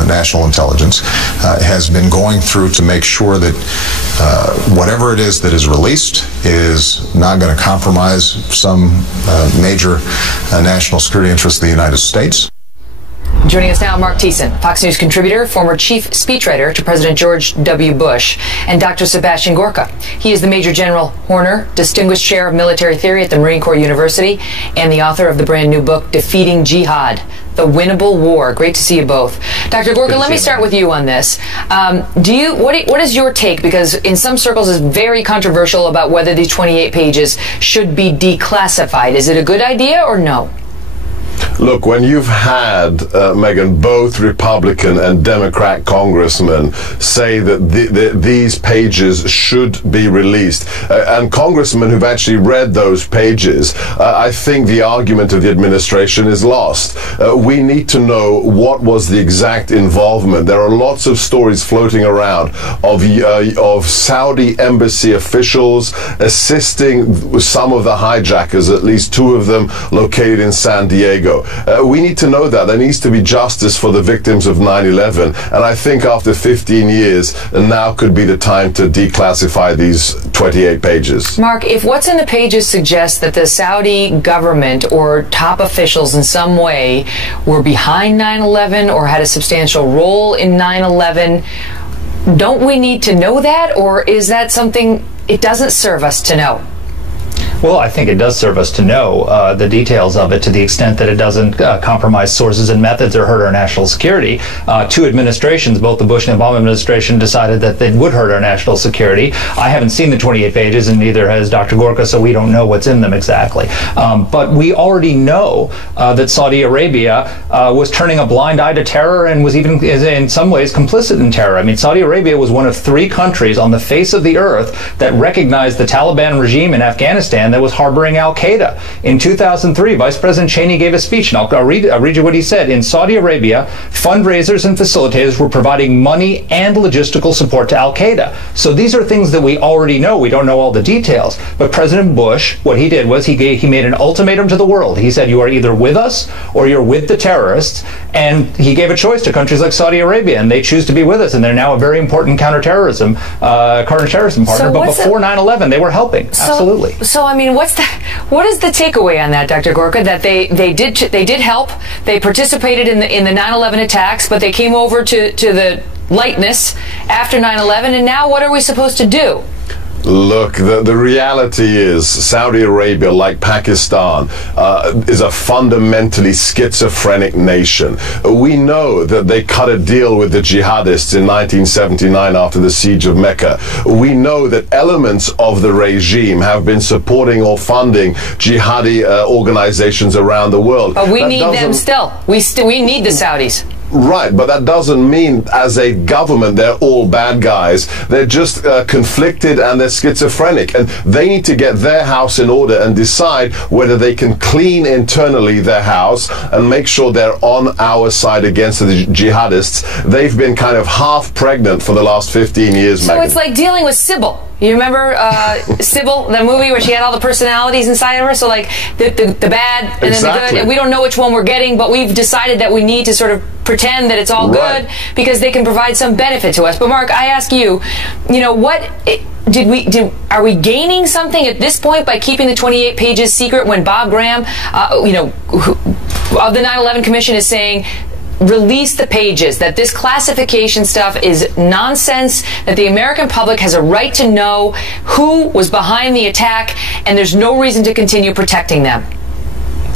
National Intelligence, has been going through to make sure that whatever it is that is released is not going to compromise some major national security interest of the United States. Joining us now, Mark Thiessen, Fox News contributor, former chief speechwriter to President George W. Bush, and Dr. Sebastian Gorka. He is the Major General Horner Distinguished Chair of Military Theory at the Marine Corps University and the author of the brand new book, Defeating Jihad, The Winnable War. Great to see you both. Dr. Gorka, let me start with you on this. What is your take? Because in some circles it's very controversial about whether these 28 pages should be declassified. Is it a good idea or no? Look, when you've had, Megan, both Republican and Democrat congressmen say that these pages should be released, and congressmen who've actually read those pages, I think the argument of the administration is lost. We need to know what was the exact involvement. There are lots of stories floating around of Saudi embassy officials assisting some of the hijackers, at least two of them located in San Diego. We need to know that. There needs to be justice for the victims of 9/11, and I think after 15 years, now could be the time to declassify these 28 pages. Mark, if what's in the pages suggests that the Saudi government or top officials in some way were behind 9/11 or had a substantial role in 9/11, don't we need to know that, or is that something it doesn't serve us to know? Well, I think it does serve us to know the details of it to the extent that it doesn't compromise sources and methods or hurt our national security. Two administrations, both the Bush and Obama administration, decided that it would hurt our national security. I haven't seen the 28 pages, and neither has Dr. Gorka, so we don't know what's in them exactly. But we already know that Saudi Arabia was turning a blind eye to terror and was even, in some ways, complicit in terror. I mean, Saudi Arabia was one of 3 countries on the face of the earth that recognized the Taliban regime in Afghanistan that was harboring al-Qaeda. In 2003, Vice President Cheney gave a speech, and I'll read you what he said. In Saudi Arabia, fundraisers and facilitators were providing money and logistical support to al-Qaeda. So these are things that we already know. We don't know all the details. But President Bush, what he did was he made an ultimatum to the world. He said, you are either with us or you're with the terrorists. And he gave a choice to countries like Saudi Arabia, and they choose to be with us. And they're now a very important counterterrorism partner. So but before 9/11, they were helping. Absolutely. So I mean, what is the takeaway on that, Dr. Gorka? That they did help. They participated in the 9/11 attacks, but they came over to the lightness after 9/11. And now, what are we supposed to do? Look, the reality is Saudi Arabia, like Pakistan, is a fundamentally schizophrenic nation. We know that they cut a deal with the jihadists in 1979 after the siege of Mecca. We know that elements of the regime have been supporting or funding jihadi organizations around the world. But we need them still. We need the Saudis. Right, but that doesn't mean as a government they're all bad guys. They're just conflicted and they're schizophrenic, and they need to get their house in order and decide whether they can clean internally their house and make sure they're on our side against the jihadists. They've been kind of half pregnant for the last 15 years, So Megan. it's like dealing with Sybil. You remember Sybil, the movie where she had all the personalities inside of her? So like the bad and then the good. And we don't know which one we're getting, but we've decided that we need to sort of pretend that it's all good because they can provide some benefit to us. But Mark, I ask you, are we gaining something at this point by keeping the 28 pages secret when Bob Graham, of the 9/11 Commission is saying, release the pages, that this classification stuff is nonsense, that the American public has a right to know who was behind the attack, and there's no reason to continue protecting them?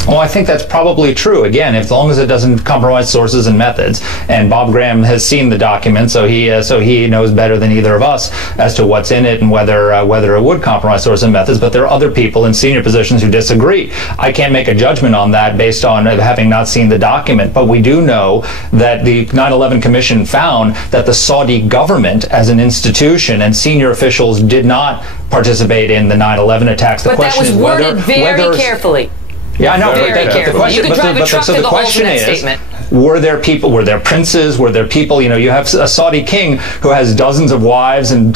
Well, I think that's probably true. Again, as long as it doesn't compromise sources and methods. And Bob Graham has seen the document, so he knows better than either of us as to what's in it and whether it would compromise sources and methods. But there are other people in senior positions who disagree. I can't make a judgment on that based on having not seen the document. But we do know that the 9/11 Commission found that the Saudi government, as an institution, and senior officials did not participate in the 9/11 attacks. The But question that was worded very carefully. Yeah, I know. Very carefully. You could drive a truck through the holes in that statement. Were there people, were there princes, were there people, you have a Saudi king who has dozens of wives and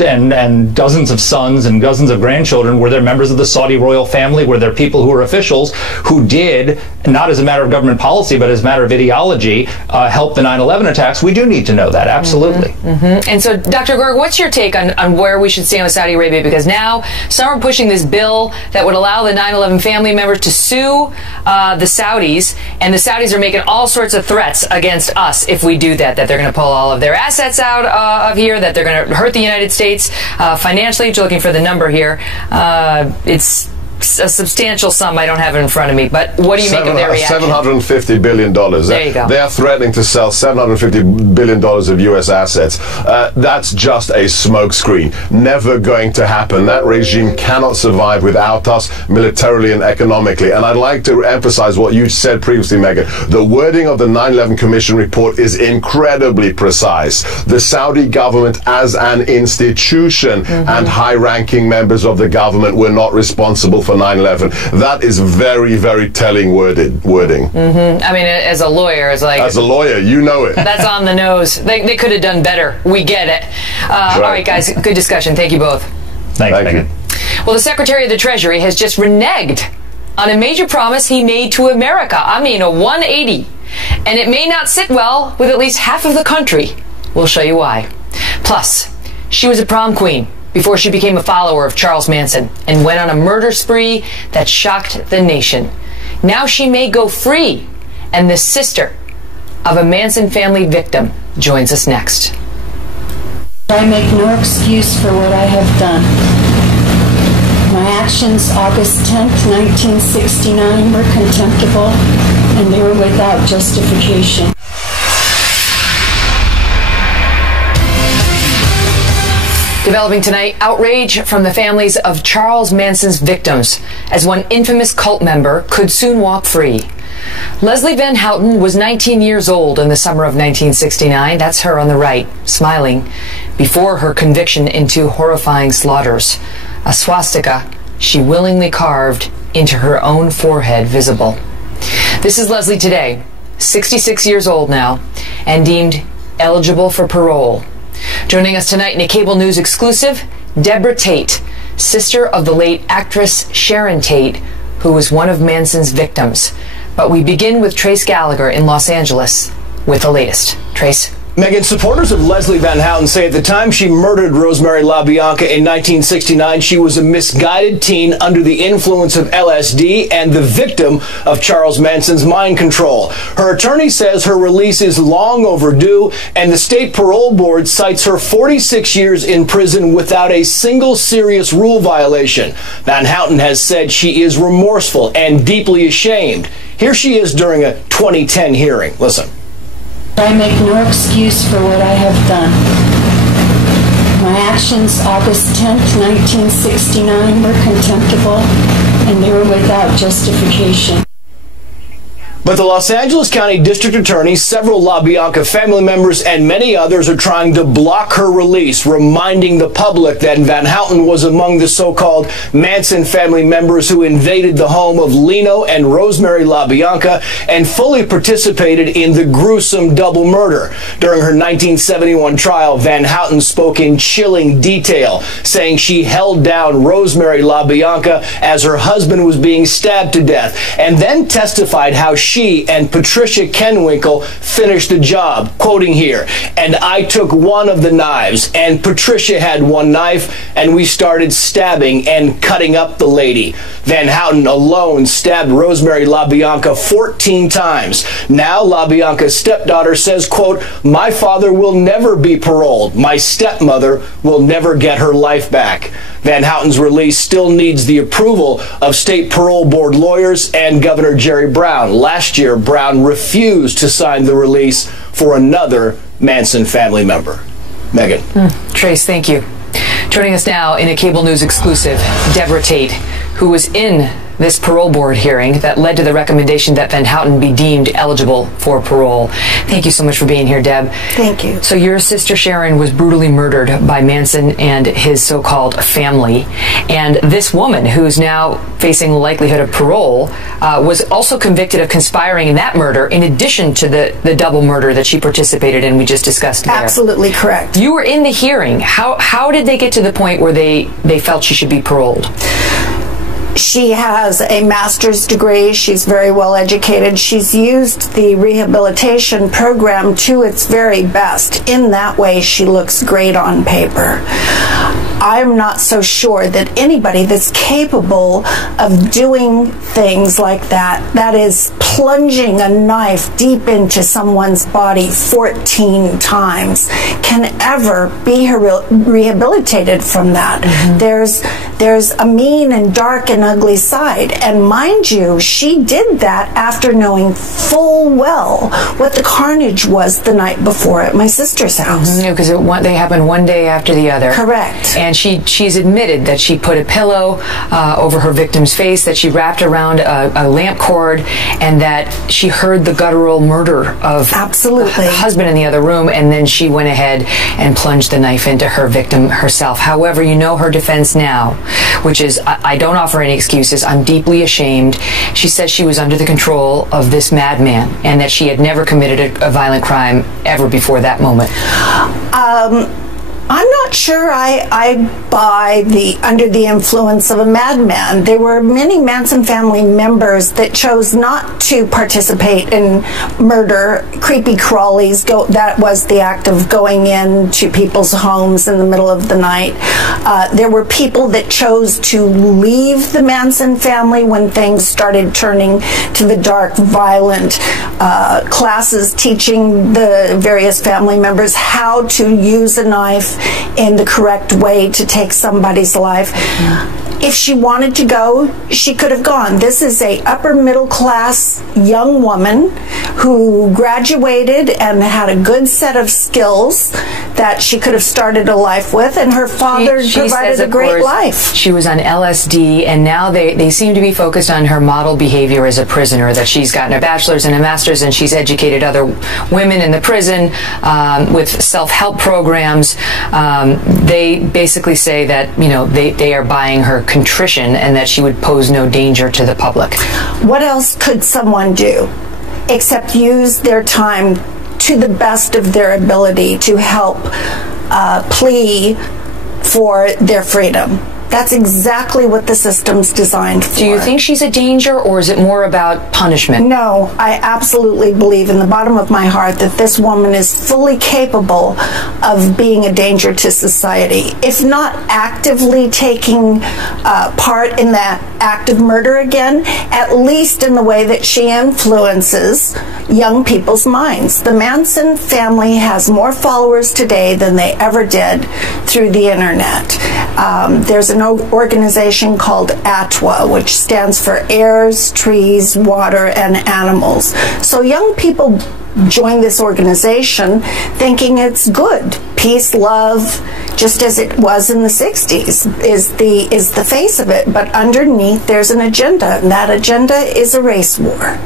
dozens of sons and dozens of grandchildren. Were there members of the Saudi royal family? Were there people who were officials who did, not as a matter of government policy, but as a matter of ideology, help the 9/11 attacks? We do need to know that, absolutely. And so, Dr. Gorg, what's your take on where we should stand with Saudi Arabia? Because now some are pushing this bill that would allow the 9/11 family members to sue the Saudis, and the Saudis are making all sorts of threats against us if we do that they're going to pull all of their assets out of here, that they're going to hurt the United States financially. You're looking for the number here. It's a substantial sum. I don't have it in front of me, but what do you make of their reaction? $750 billion. There you go. They are threatening to sell $750 billion of U.S. assets. That's just a smokescreen. Never going to happen. That regime cannot survive without us militarily and economically. And I'd like to emphasize what you said previously, Megan. The wording of the 9/11 Commission report is incredibly precise. The Saudi government as an institution and high-ranking members of the government were not responsible for 9/11. That is very, very telling wording. I mean, as a lawyer, it's like... As a lawyer, you know it. That's on the nose. They could have done better. We get it. All right, guys, good discussion. Thank you both. Thank you. Well, the Secretary of the Treasury has just reneged on a major promise he made to America. I mean, a 180. And it may not sit well with at least half of the country. We'll show you why. Plus, she was a prom queen before she became a follower of Charles Manson and went on a murder spree that shocked the nation. Now she may go free, and the sister of a Manson family victim joins us next. I make no excuse for what I have done. My actions August 10th, 1969 were contemptible, and they were without justification. Developing tonight, outrage from the families of Charles Manson's victims as one infamous cult member could soon walk free. Leslie Van Houten was 19 years old in the summer of 1969. That's her on the right, smiling, before her conviction into horrifying slaughters. A swastika she willingly carved into her own forehead visible. This is Leslie today, 66 years old now, and deemed eligible for parole. Joining us tonight in a cable news exclusive, Deborah Tate, sister of the late actress Sharon Tate, who was one of Manson's victims. But we begin with Trace Gallagher in Los Angeles with the latest. Trace. Megan, supporters of Leslie Van Houten say at the time she murdered Rosemary LaBianca in 1969, she was a misguided teen under the influence of LSD and the victim of Charles Manson's mind control. Her attorney says her release is long overdue, and the state parole board cites her 46 years in prison without a single serious rule violation. Van Houten has said she is remorseful and deeply ashamed. Here she is during a 2010 hearing. Listen. I make no excuse for what I have done. My actions August 10th, 1969 were contemptible, and they were without justification. But the Los Angeles County District Attorney, several LaBianca family members, and many others are trying to block her release, reminding the public that Van Houten was among the so-called Manson family members who invaded the home of Leno and Rosemary LaBianca and fully participated in the gruesome double murder. During her 1971 trial, Van Houten spoke in chilling detail, saying she held down Rosemary LaBianca as her husband was being stabbed to death, and then testified how she and Patricia Kenwinkle finished the job, quoting here, "And I took one of the knives, and Patricia had one knife, and we started stabbing and cutting up the lady." Van Houten alone stabbed Rosemary LaBianca 14 times. Now LaBianca's stepdaughter says, quote, "My father will never be paroled. My stepmother will never get her life back." Van Houten's release still needs the approval of state parole board lawyers and Governor Jerry Brown. Last year, Brown refused to sign the release for another Manson family member. Megan. Trace, thank you. Joining us now in a cable news exclusive, Deborah Tate, who was in this parole board hearing that led to the recommendation that Van Houten be deemed eligible for parole. Thank you so much for being here, Deb. Thank you. So your sister Sharon was brutally murdered by Manson and his so-called family. And this woman, who's now facing the likelihood of parole, was also convicted of conspiring in that murder in addition to the double murder that she participated in we just discussed there. Absolutely correct. You were in the hearing. How did they get to the point where they felt she should be paroled? She has a master's degree. She's very well educated. She's used the rehabilitation program to its very best. In that way, she looks great on paper. I'm not so sure that anybody that's capable of doing things like that is plunging a knife deep into someone's body 14 times, can ever be rehabilitated from that. Mm-hmm. There's a mean and dark and ugly side. And mind you, she did that after knowing full well what the carnage was the night before at my sister's house. Because they happened one day after the other. Correct. And she's admitted that she put a pillow over her victim's face, that she wrapped around a lamp cord, and that she heard the guttural murder of the husband in the other room, and then she went ahead and plunged the knife into her victim herself. However, you know her defense now, which is, I don't offer any excuses. I'm deeply ashamed. She says she was under the control of this madman and that she had never committed a violent crime ever before that moment. I'm not sure I buy the under the influence of a madman. There were many Manson family members that chose not to participate in murder, creepy crawlies. That was the act of going into people's homes in the middle of the night. There were people that chose to leave the Manson family when things started turning to the dark, violent classes teaching the various family members how to use a knife in the correct way to take somebody's life. If she wanted to go, she could have gone. This is a upper middle class young woman who graduated and had a good set of skills that she could have started a life with, and her father provided a great life. She was on LSD, and now they seem to be focused on her model behavior as a prisoner, that she's gotten a bachelor's and a master's, and she's educated other women in the prison with self-help programs. They basically say that, you know, they are buying her contrition and that she would pose no danger to the public. What else could someone do except use their time to the best of their ability to help plea for their freedom? That's exactly what the system's designed for. Do you think she's a danger, or is it more about punishment? No, I absolutely believe in the bottom of my heart that this woman is fully capable of being a danger to society. If not actively taking part in that act of murder again, at least in the way that she influences young people's minds. The Manson family has more followers today than they ever did through the internet. There's an organization called ATWA, which stands for Airs, Trees, Water, and Animals. So young people join this organization thinking it's good. Peace, love, just as it was in the 60s, is the face of it. But underneath, there's an agenda, and that agenda is a race war.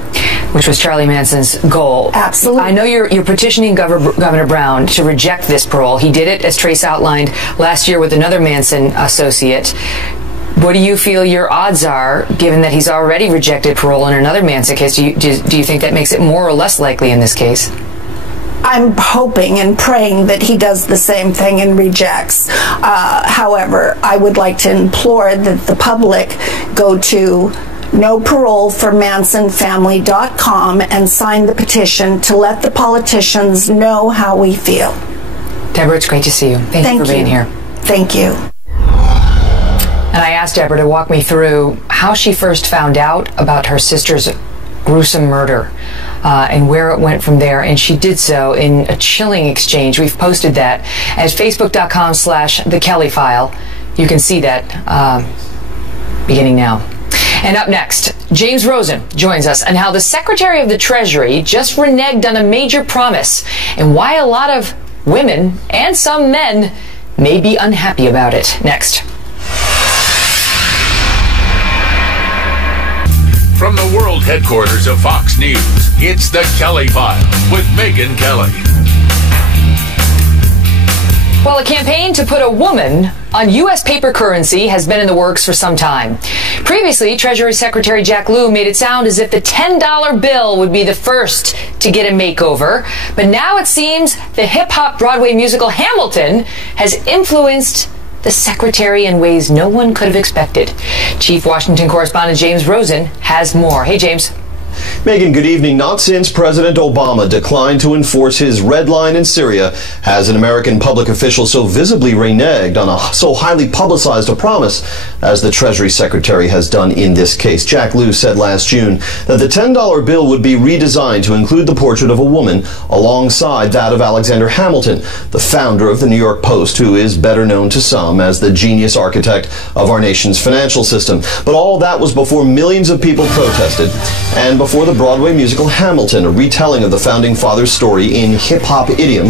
Which was Charlie Manson's goal. Absolutely. I know you're petitioning Governor Brown to reject this parole. He did it, as Trace outlined, last year with another Manson associate. What do you feel your odds are, given that he's already rejected parole in another Manson case? Do you think that makes it more or less likely in this case? I'm hoping and praying that he does the same thing and rejects. However, I would like to implore that the public go to NoParoleForMansonFamily.com and sign the petition to let the politicians know how we feel. Deborah, it's great to see you. Thank you for being here. Thank you. And I asked Deborah to walk me through how she first found out about her sister's gruesome murder and where it went from there. And she did so in a chilling exchange. We've posted that at Facebook.com/TheKellyFile. You can see that beginning now. And up next, James Rosen joins us on how the Secretary of the Treasury just reneged on a major promise and why a lot of women and some men may be unhappy about it. Next. From the world headquarters of Fox News, it's The Kelly File with Megyn Kelly. Well, a campaign to put a woman on U.S. paper currency has been in the works for some time. Previously, Treasury Secretary Jack Lew made it sound as if the $10 bill would be the first to get a makeover. But now it seems the hip-hop Broadway musical Hamilton has influenced the secretary in ways no one could have expected. Chief Washington correspondent James Rosen has more. Hey, James. Megyn, good evening. Not since President Obama declined to enforce his red line in Syria has an American public official so visibly reneged on so highly publicized a promise as the Treasury Secretary has done in this case. Jack Lew said last June that the $10 bill would be redesigned to include the portrait of a woman alongside that of Alexander Hamilton, the founder of the New York Post, who is better known to some as the genius architect of our nation's financial system. But all that was before millions of people protested and before the Broadway musical Hamilton, a retelling of the Founding Fathers' story in hip-hop idiom,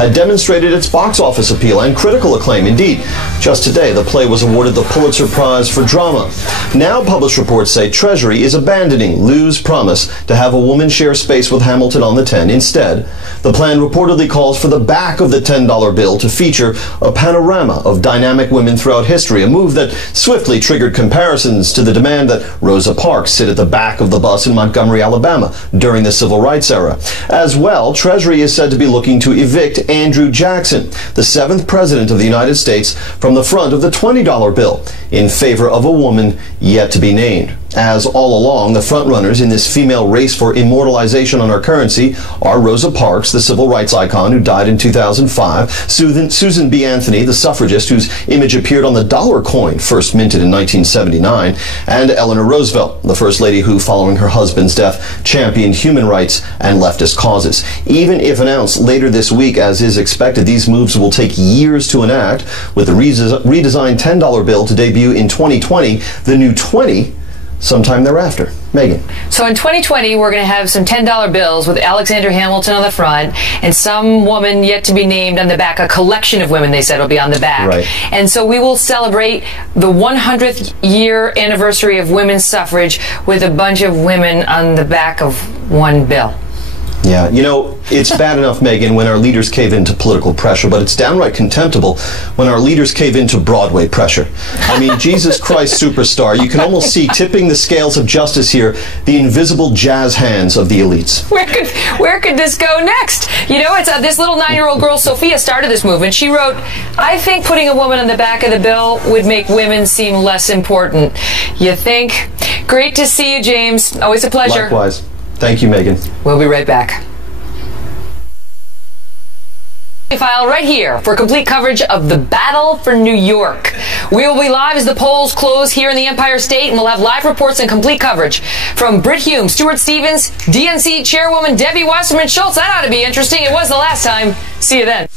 had demonstrated its box office appeal and critical acclaim. Indeed, just today, the play was awarded the Pulitzer Prize for Drama. Now, published reports say Treasury is abandoning Lew's promise to have a woman share space with Hamilton on the 10. Instead, the plan reportedly calls for the back of the $10 bill to feature a panorama of dynamic women throughout history, a move that swiftly triggered comparisons to the demand that Rosa Parks sit at the back of the bus in Montgomery, Alabama during the Civil Rights era. As well, Treasury is said to be looking to evict Andrew Jackson, the 7th President of the United States, from the front of the $20 bill in favor of a woman yet to be named. As all along, the frontrunners in this female race for immortalization on our currency are Rosa Parks, the civil rights icon who died in 2005, Susan B. Anthony, the suffragist whose image appeared on the dollar coin first minted in 1979, and Eleanor Roosevelt, the first lady who, following her husband's death, championed human rights and leftist causes. Even if announced later this week, as is expected, these moves will take years to enact, with the redesigned $10 bill to debut in 2020, the new 20 sometime thereafter. Megyn. So in 2020, we're going to have some $10 bills with Alexander Hamilton on the front and some woman yet to be named on the back. A collection of women, they said, will be on the back. Right. And so we will celebrate the 100th year anniversary of women's suffrage with a bunch of women on the back of one bill. Yeah, you know, it's bad enough, Megyn, when our leaders cave into political pressure, but it's downright contemptible when our leaders cave into Broadway pressure. I mean, Jesus Christ superstar, you can almost see tipping the scales of justice here, the invisible jazz hands of the elites. Where could this go next? You know, it's this little 9-year-old girl, Sophia, started this movement. She wrote, I think putting a woman on the back of the bill would make women seem less important. You think? Great to see you, James. Always a pleasure. Likewise. Thank you, Megyn. We'll be right back. File right here for complete coverage of the battle for New York. We will be live as the polls close here in the Empire State, and we'll have live reports and complete coverage from Britt Hume, Stuart Stevens, DNC Chairwoman Debbie Wasserman Schultz. That ought to be interesting. It was the last time. See you then.